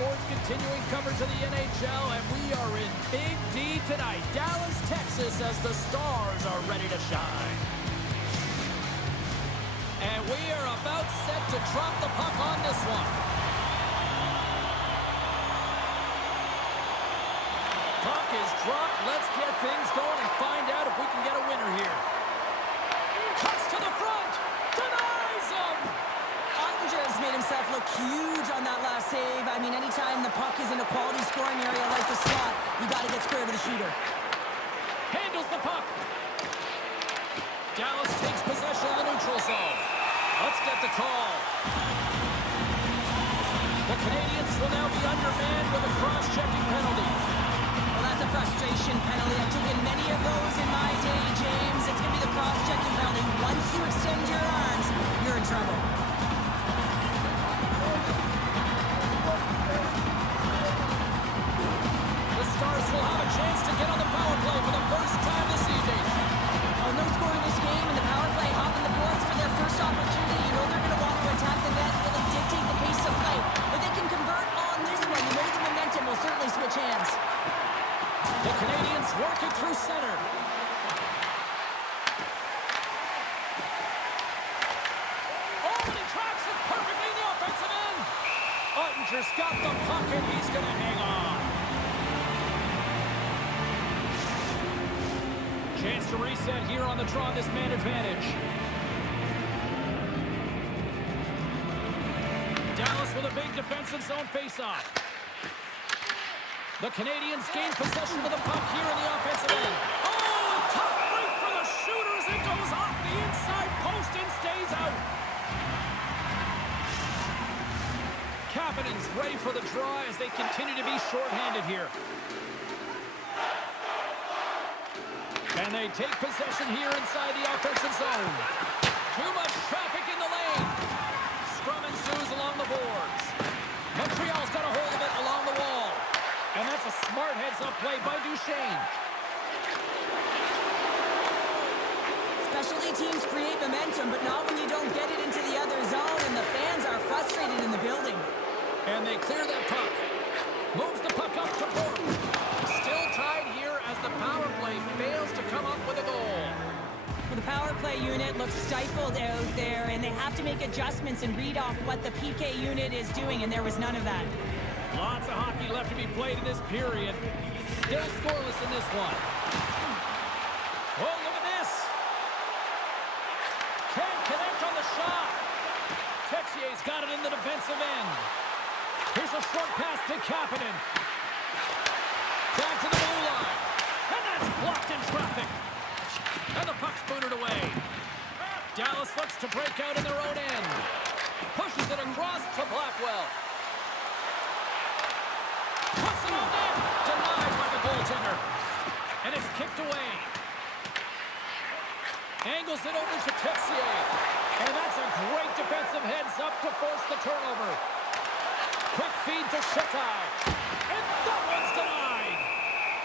Sports continuing coverage of the NHL, and we are in Big D tonight, Dallas, Texas, as the Stars are ready to shine. And we are about set to drop the puck on this one. Puck is dropped. Let's get things going and find out if we can get a winner here. Cuts to the front. Denies him. Ottinger's made himself look huge on that last save. I mean, anytime the puck is in a quality scoring area like the slot, you got to get square to the shooter. Handles the puck. Dallas takes possession of the neutral zone. Let's get the call. The Canadiens will now be undermanned with a cross-checking penalty. Well, that's a frustration penalty. I've taken many of those in my day, James. It's going to be the cross-checking penalty. Once you extend your arms, you're in trouble. The Stars will have a chance to get on the power play for the first time this evening. Oh, no score in this game, and the power play hopping the boards for their first opportunity. You know they're going to want to attack the net, really dictate the pace of play. If they can convert on this one, you know the momentum will certainly switch hands. The Canadiens working through center. Oh, and he traps it perfectly in the offensive end. Ottinger's got the puck, and he's going to hang on. Chance to reset here on the draw, this man advantage. Dallas with a big defensive zone faceoff. The Canadiens gain possession of the puck here in the offensive end. Oh, a tough break for the shooter as it goes off the inside post and stays out. Captain's ready for the draw as they continue to be shorthanded here. And they take possession here inside the offensive zone. Too much traffic in the lane. Scrum ensues along the boards. Montreal's got a hold of it along the wall. And that's a smart heads-up play by Duchesne. Specialty teams create momentum, but not when you don't get it into the other zone, and the fans are frustrated in the building. And they clear that puck. Moves the puck up to Bork. Still tied here as the power play fails to come up with a goal. Well, the power play unit looks stifled out there, and they have to make adjustments and read off what the PK unit is doing, and there was none of that. Lots of hockey left to be played in this period. Still scoreless in this one. Oh, look at this. Can't connect on the shot. Texier's got it in the defensive end. Here's a short pass to Kapanen. Back to the blue line. And that's blocked in traffic. And the puck's booted away. Dallas looks to break out in their own end. Pushes it across to Blackwell. Puts it on net. Denied by the goaltender. And it's kicked away. Angles it over to Texier. And that's a great defensive heads-up to force the turnover. Quick feed to Shootout. And that one's denied.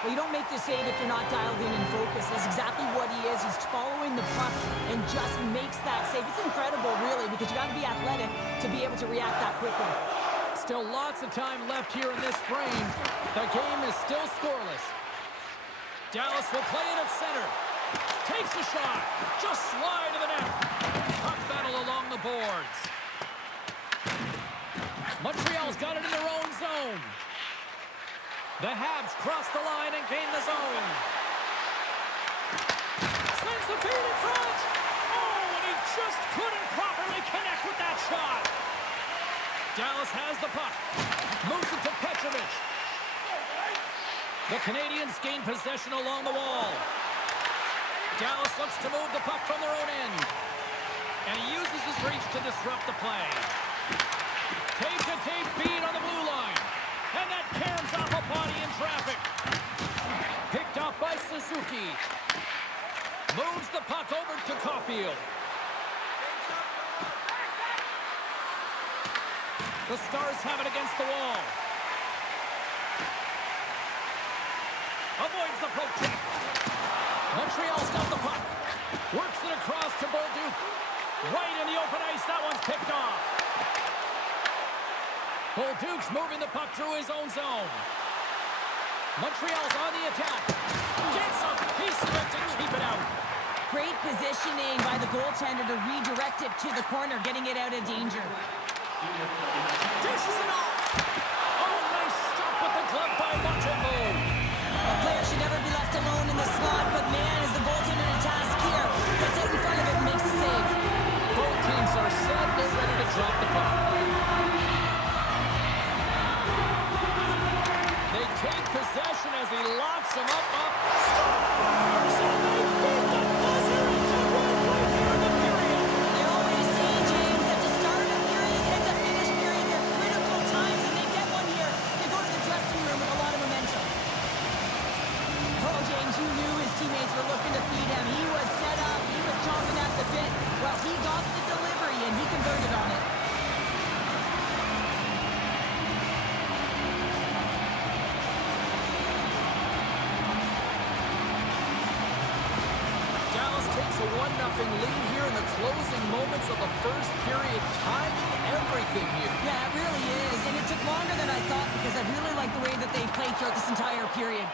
Well, you don't make the save if you're not dialed in and focused. That's exactly what he is. He's following the puck and just makes that save. It's incredible, really, because you got to be athletic to be able to react that quickly. Still lots of time left here in this frame. The game is still scoreless. Dallas will play it at center. Takes a shot. Just slide to the net. Puck battle along the boards. Montreal's got it in their own zone. The Habs cross the line and gain the zone. Sends the feed in front. Oh, and he just couldn't properly connect with that shot. Dallas has the puck. Moves it to Petrovic. The Canadiens gain possession along the wall. Dallas looks to move the puck from their own end. And he uses his reach to disrupt the play. Tape-to-tape feed on the blue line. And that cams off a body in traffic. Picked up by Suzuki. Moves the puck over to Caulfield. The Stars have it against the wall. Avoids the poke check. Montreal's got the puck. Works it across to Bolduc. Right in the open ice. That one's picked off. Bolduc's moving the puck through his own zone. Montreal's on the attack. Gets a piece of it to keep it out. Great positioning by the goaltender to redirect it to the corner, getting it out of danger. Dishes it off. Oh, nice stop with the glove by Montreal. A player should never be left alone in the slot, but man, is the goaltender in a task here. Gets out in front of it and makes the save. Both teams are set. They're ready to drop the puck. They take possession as he locks him up. Scores! And they beat the buzzer into one right here in the period. You always say, James, that to start a period and to finish periods are critical times, and they get one here. They go to the dressing room with a lot of momentum. Oh, James, you knew his teammates were looking to feed him. He was set up. He was chomping at the bit. Well, he got the delivery, and he converted on it. Takes a 1-0 lead here in the closing moments of the first period. Timing everything here. Yeah, it really is. And it took longer than I thought because I really like the way that they played throughout this entire period.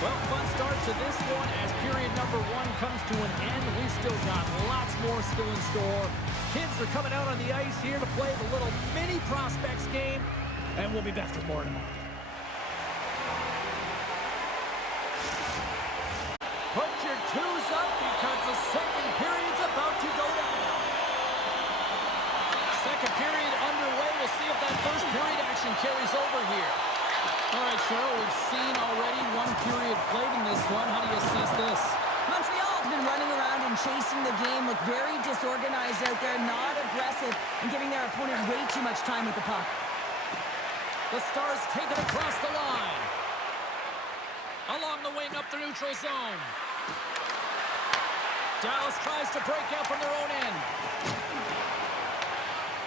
Well, fun start to this one as period number 1 comes to an end. We've still got lots more still in store. Kids are coming out on the ice here to play the little mini prospects game. And we'll be back for more tomorrow. Put your twos up because the second period's about to go down. Second period underway. We'll see if that first period action carries over here. All right, Cheryl, we've seen already one period played in this one. How do you assess this? Montreal's been running around and chasing the game, look very disorganized out there, not aggressive, and giving their opponent way too much time with the puck. The Stars take it across the line. Along the wing up the neutral zone. Dallas tries to break out from their own end.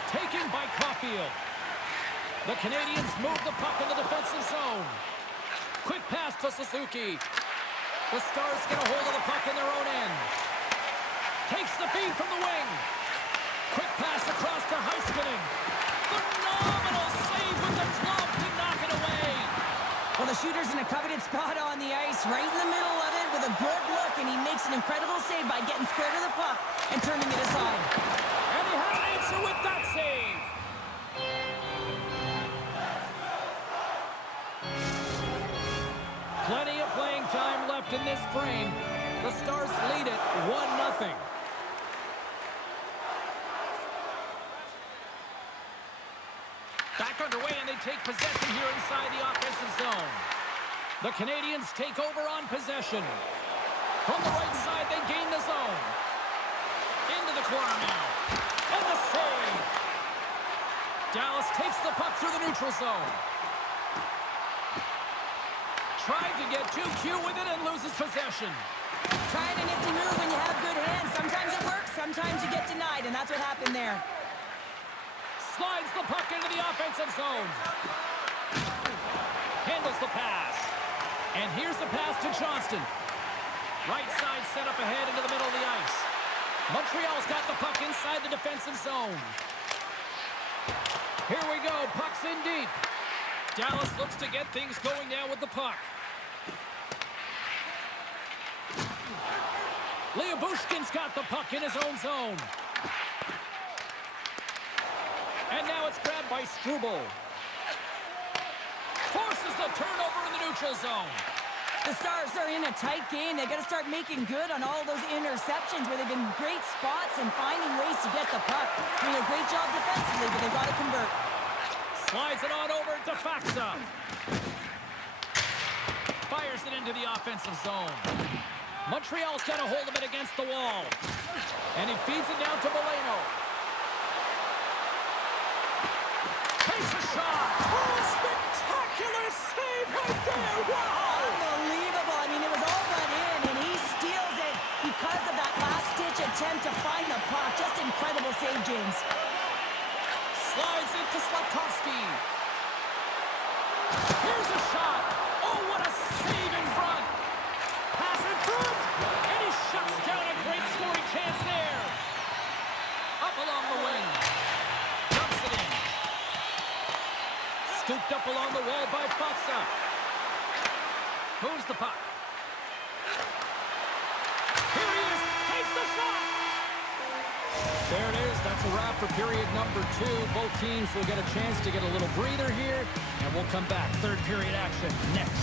Taken by Caulfield. The Canadiens move the puck in the defensive zone. Quick pass to Suzuki. The Stars get a hold of the puck in their own end. Takes the feed from the wing. Quick pass across to Heiskanen. Phenomenal save with the glove to knock it away. Well, the shooter's in a coveted spot on the ice, right in the middle of it with a good look, and he makes an incredible save by getting square to the puck and turning it aside. And he had an answer with that save. Plenty of playing time left in this frame. The Stars lead it 1-0. Back underway, and they take possession here inside the offensive zone. The Canadiens take over on possession. From the right side, they gain the zone. Into the corner now. And the save. Dallas takes the puck through the neutral zone. Tried to get too cute with it and loses possession. Trying a nifty move when you have good hands. Sometimes it works, sometimes you get denied, and that's what happened there. Slides the puck into the offensive zone. Handles the pass. And here's the pass to Johnston. Right side set up ahead into the middle of the ice. Montreal's got the puck inside the defensive zone. Here we go. Puck's in deep. Dallas looks to get things going now with the puck. Bushkin's got the puck in his own zone. And now it's grabbed by Struble. Forces the turnover in the neutral zone. The Stars are in a tight game. They got to start making good on all those interceptions where they've been great spots and finding ways to get the puck. Doing a great job defensively, but they've got to convert. Slides it on over to Faxa. Fires it into the offensive zone. Montreal's got a hold of it against the wall. And he feeds it down to Valeno. Takes a shot. Oh, spectacular save right there. Wow. Unbelievable. I mean, it was all but in, and he steals it because of that last-ditch attempt to find the puck. Just incredible save, James. Slides it to Slavkovsky. Here's a shot. Oh, what a save in front. Pass in front. And he Shuts down a great scoring chance there. Up along the wing. Dumps it in. Scooped up along the wall by Fatsa. Moves the puck. Here he is. Takes the shot. There it is. That's a wrap for period number 2. Both teams will get a chance to get a little breather here, and we'll come back. Third period action next.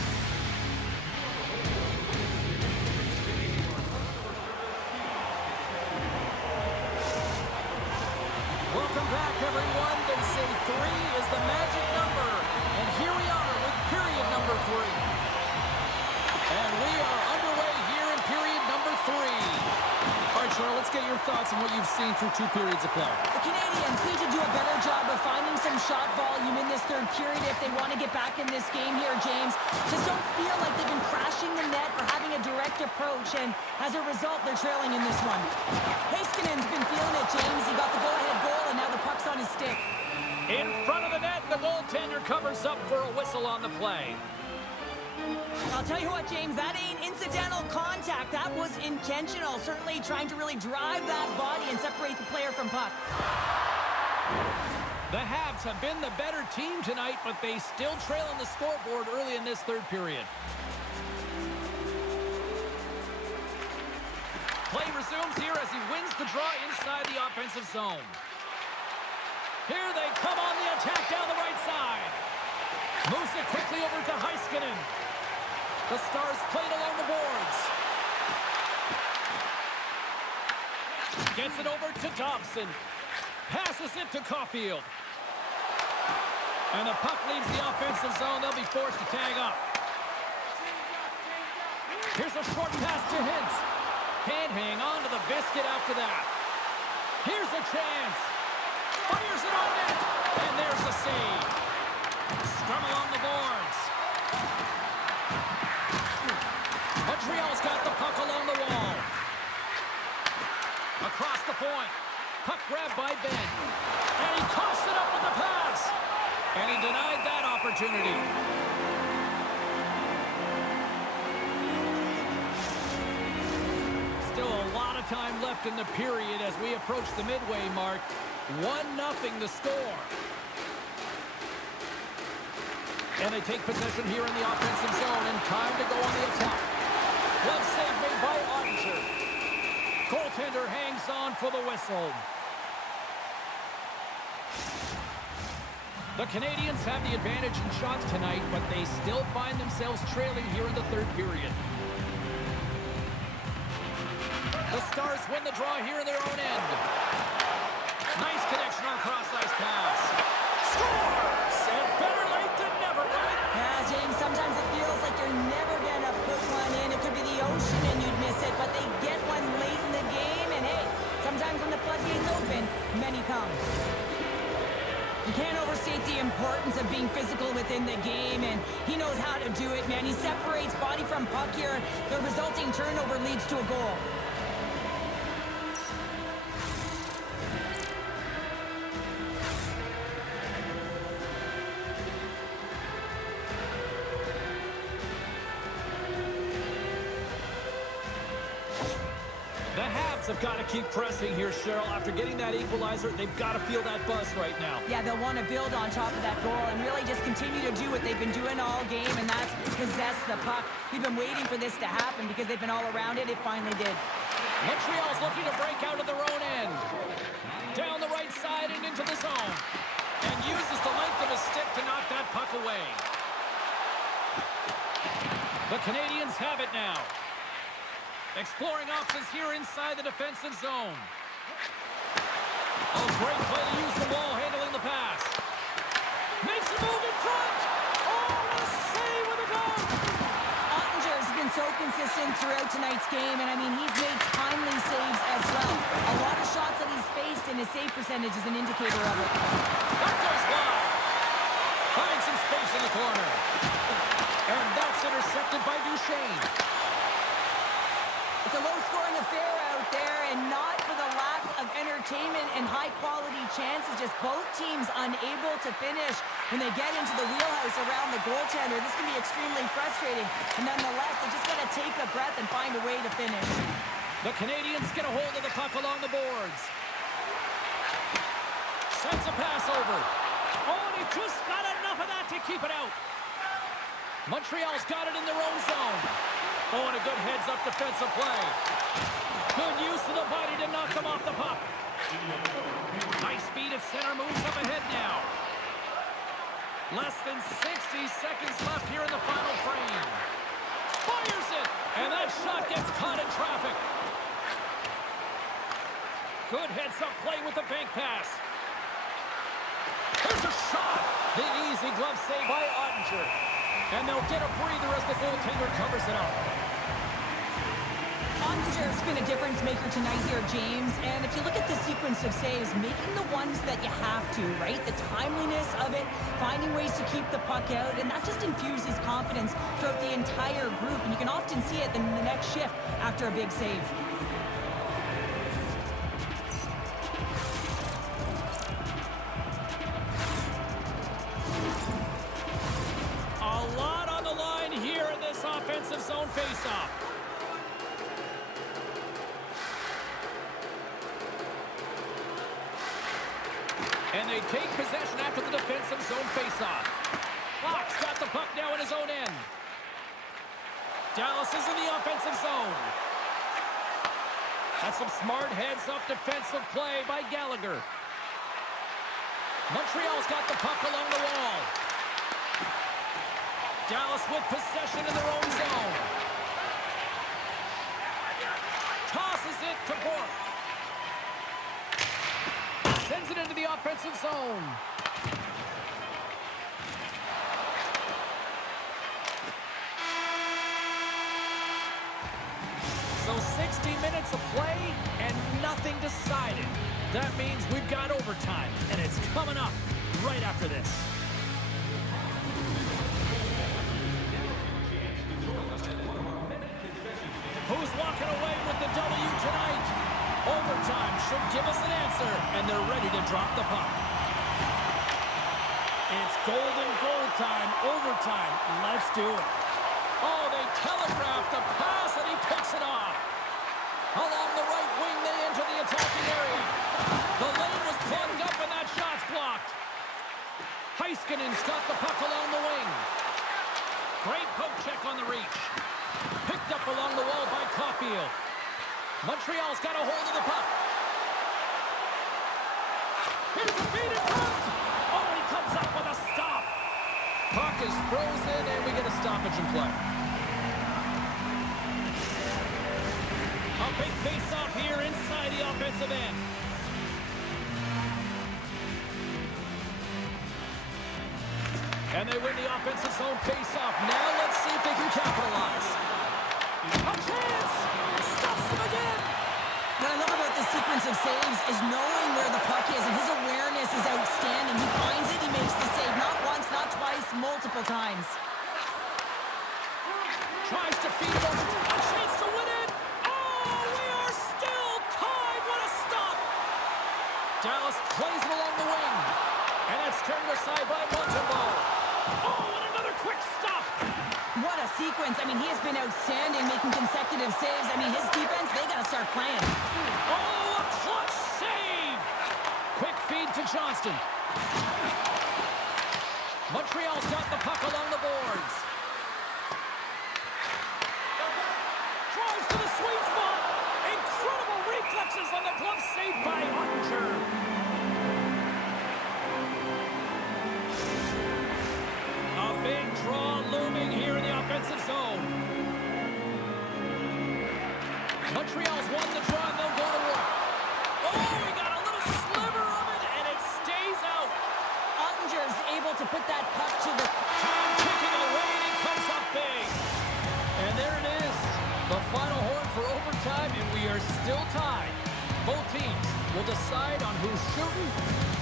Welcome back, everyone. They say 3 is the magic number, and here we are with period number 3. And we are underway here in period number 3. All right, Cheryl, let's get your thoughts on what you've seen through 2 periods of play. The Canadiens need to do a better job of finding some shot volume in this third period if they want to get back in this game here, James. Just don't feel like they've been crashing the net or having a direct approach, and as a result, they're trailing in this one. Haskinen's been feeling it, James. He got the go-ahead goal, and now the puck's on his stick. In front of the net, the goaltender covers up for a whistle on the play. I'll tell you what, James, that ain't incidental contact. That was intentional. Certainly trying to really drive that body and separate the player from puck. The Habs have been the better team tonight, but they still trail on the scoreboard early in this third period. Play resumes here as he wins the draw inside the offensive zone. Here they come on the attack down the right side. Moves it quickly over to Heiskanen. The Stars played along the boards. Gets it over to Dobson. Passes it to Caulfield. And the puck leaves the offensive zone. They'll be forced to tag up. Here's a short pass to Hintz. Can't hang on to the biscuit after that. Here's a chance. Fires it on net. And there's the save. Scrum along the boards. Montreal's got the puck along the wall. Across the point. Puck grabbed by Ben. And he coughs it up with the pass. And he denied that opportunity. Still a lot of time left in the period as we approach the midway mark. 1-0 the score. And they take possession here in the offensive zone, and time to go on the attack. Glove save made by Ottinger. Goaltender hangs on for the whistle. The Canadiens have the advantage in shots tonight, but they still find themselves trailing here in the third period. The Stars win the draw here in their own end. Nice connection on cross-ice pass. Scores! And better late than never, right? Yeah, James, sometimes it feels like you're never going to put one in. It could be the ocean and you'd miss it, but they get one late in the game, and hey, sometimes when the floodgates open, many come. You can't overstate the importance of being physical within the game, and he knows how to do it, man. He separates body from puck here. The resulting turnover leads to a goal. The Habs have got to keep pressing here, Cheryl. After getting that equalizer, they've got to feel that buzz right now. Yeah, they'll want to build on top of that goal and really just continue to do what they've been doing all game, and that's possess the puck. We've been waiting for this to happen because they've been all around it. It finally did. Montreal's looking to break out of their own end. Down the right side and into the zone. And uses the length of his stick to knock that puck away. The Canadiens have it now. Exploring options here inside the defensive zone. Oh, great play to use the wall, handling the pass. Makes a move in front. Oh, what a save with a goal. Ottinger's been so consistent throughout tonight's game, and I mean, he's made timely saves as well. A lot of shots that he's faced, and his save percentage is an indicator of it. That goes wide. Finds some space in the corner. And that's intercepted by Duchesne. It's a low-scoring affair out there, and not for the lack of entertainment and high-quality chances. Just both teams unable to finish when they get into the wheelhouse around the goaltender. This can be extremely frustrating, and nonetheless, they just got to take a breath and find a way to finish. The Canadiens get a hold of the puck along the boards. Sends a pass over. Oh, and he just got enough of that to keep it out. Montreal's got it in their own zone. Oh, and a good heads-up defensive play. Good use of the body to knock them off the puck. Nice feed at center, moves up ahead now. Less than 60 seconds left here in the final frame. Fires it, and that shot gets caught in traffic. Good heads-up play with the bank pass. There's a shot. The easy glove save by Ottinger. And they'll get a breather as the goaltender covers it up. Ottinger's been a difference maker tonight here, James. And if you look at the sequence of saves, making the ones that you have to, right? The timeliness of it, finding ways to keep the puck out, and that just infuses confidence throughout the entire group. And you can often see it in the next shift after a big save. A lot on the line here in this offensive zone faceoff. And they take possession after the defensive zone faceoff. Fox got the puck now in his own end. Dallas is in the offensive zone. That's some smart heads-up defensive play by Gallagher. Montreal's got the puck along the wall. Dallas with possession in their own zone. Tosses it to Bourque. Sends it into the offensive zone. So 60 minutes of play and nothing decided. That means we've got overtime, and it's coming up right after this. Who's walking away with the W tonight? Overtime should give us an answer, and they're ready to drop the puck. It's golden goal time, overtime. Let's do it. Oh, they telegraph the pass, and he picks it off. Along the right wing, they enter the attacking area. The lane was plugged up, and that shot's blocked. Heiskanen's got the puck along the wing. Great poke check on the reach. Picked up along the wall by Caulfield. Montreal's got a hold of the puck. Here's a feed in front. Oh, and he comes up with a stop. Puck is frozen, and we get a stoppage in play. A big face-off here inside the offensive end. And they win the offensive zone face-off. Now let's see if they can capitalize. A chance! Stops them again! What I love about this sequence of saves is knowing where the puck is, and his awareness is outstanding. He finds it, he makes the save. Not once, not twice, multiple times. Tries to feed it over. A chance to win it! Oh, we are still tied! What a stop! Dallas plays it along the wing. And it's turned aside by Montreal. Oh, and another quick stop! What a sequence. I mean, he has been outstanding, making consecutive saves. I mean, his defense, they got to start playing. Oh, a clutch save! Quick feed to Johnston. Montreal's got the puck along the boards. Drives to the sweet spot. Incredible reflexes on the glove save by Ottinger. A big draw looming here in the offensive zone. Montreal's won the draw, and they'll go to work. Oh, we got a little sliver of it, and it stays out. Ottinger's able to put that puck to the... Time ticking away, and he comes up big. And there it is, the final horn for overtime, and we are still tied. Both teams will decide on who's shooting,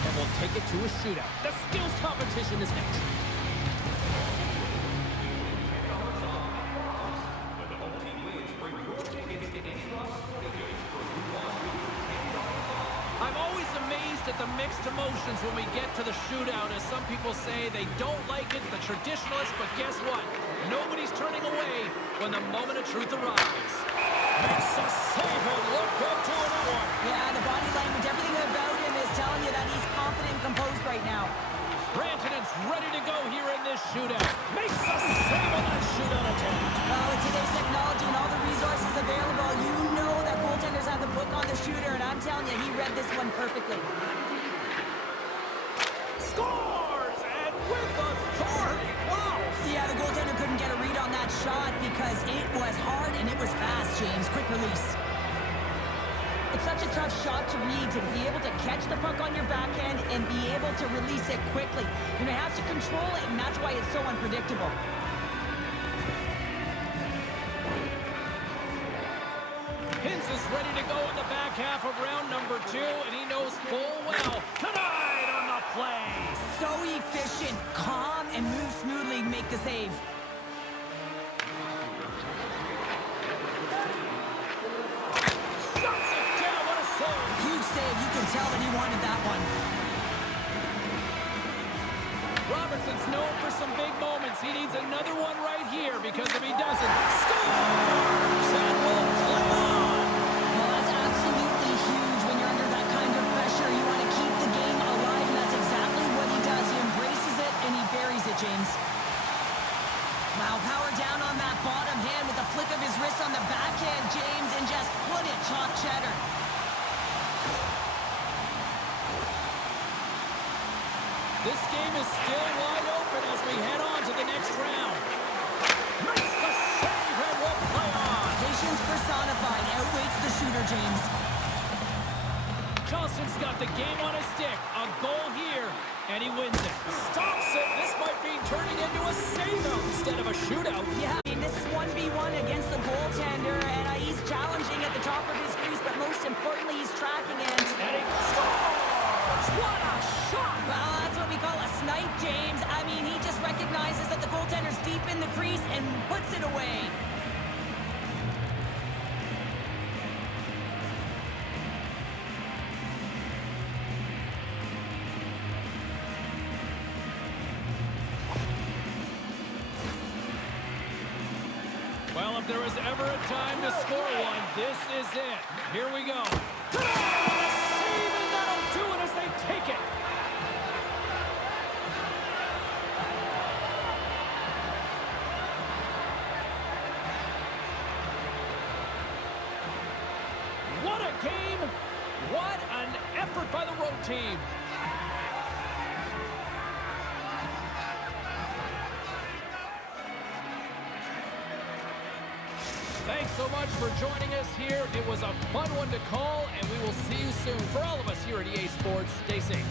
and we'll take it to a shootout. The skills competition is next. I'm always amazed at the mixed emotions when we get to the shootout. As some people say, they don't like it, the traditionalists, but guess what? Nobody's turning away when the moment of truth arrives. Makes a save and look good to another one. Yeah, the body language, everything about him is telling you that he's confident and composed right now. Granton's ready to go here in this shootout. Makes a save on that shootout attempt. Well, with today's technology and all the resources available, you know that goaltenders have the book on the shooter, and I'm telling you, he read this one perfectly. Scores! And with authority. Wow! Yeah, the goaltender couldn't get a read on that shot because it was hard and it was fast, James. Quick release. It's such a tough shot to read, to be able to catch the puck on your backhand and be able to release it quickly. You're going to have to control it, and that's why it's so unpredictable. Hintz is ready to go in the back half of round number 2, and he knows full well. Tonight on the play. So efficient, calm, and move smoothly to make the save. Shuts it down. What a save. Huge save. You can tell that he wanted that one. Robertson's known for some big moments. He needs another one right here because if he doesn't, scores! And will play on. Well, that's absolutely huge when you're under that kind of pressure. You want to keep the game alive, and that's exactly what he does. He embraces it, and he buries it, James. Wow, power down on that bottom hand with a flick of his wrist on the backhand, James, and just put it chalk cheddar. This game is still wide open as we head on to the next round. Makes the save and will play on. Patience personified outweighs the shooter, James. Johnson's got the game on his stick. A goal here, and he wins it. Stops it. This might be turning into a save-out instead of a shootout. Yeah, I mean, this is 1v1 against the goaltender, and he's challenging at the top of his crease, but most importantly, he's tracking it. And he scores! What a shot! Well, that's what we call a snipe, James. I mean, he just recognizes that the goaltender's deep in the crease and puts it away. Well, if there was ever a time to score one, this is it. Here we go. A save, and that'll do it as they take it. What a game! What an effort by the road team! Thanks so much for joining us here. It was a fun one to call, and we will see you soon. For all of us here at EA Sports, stay safe.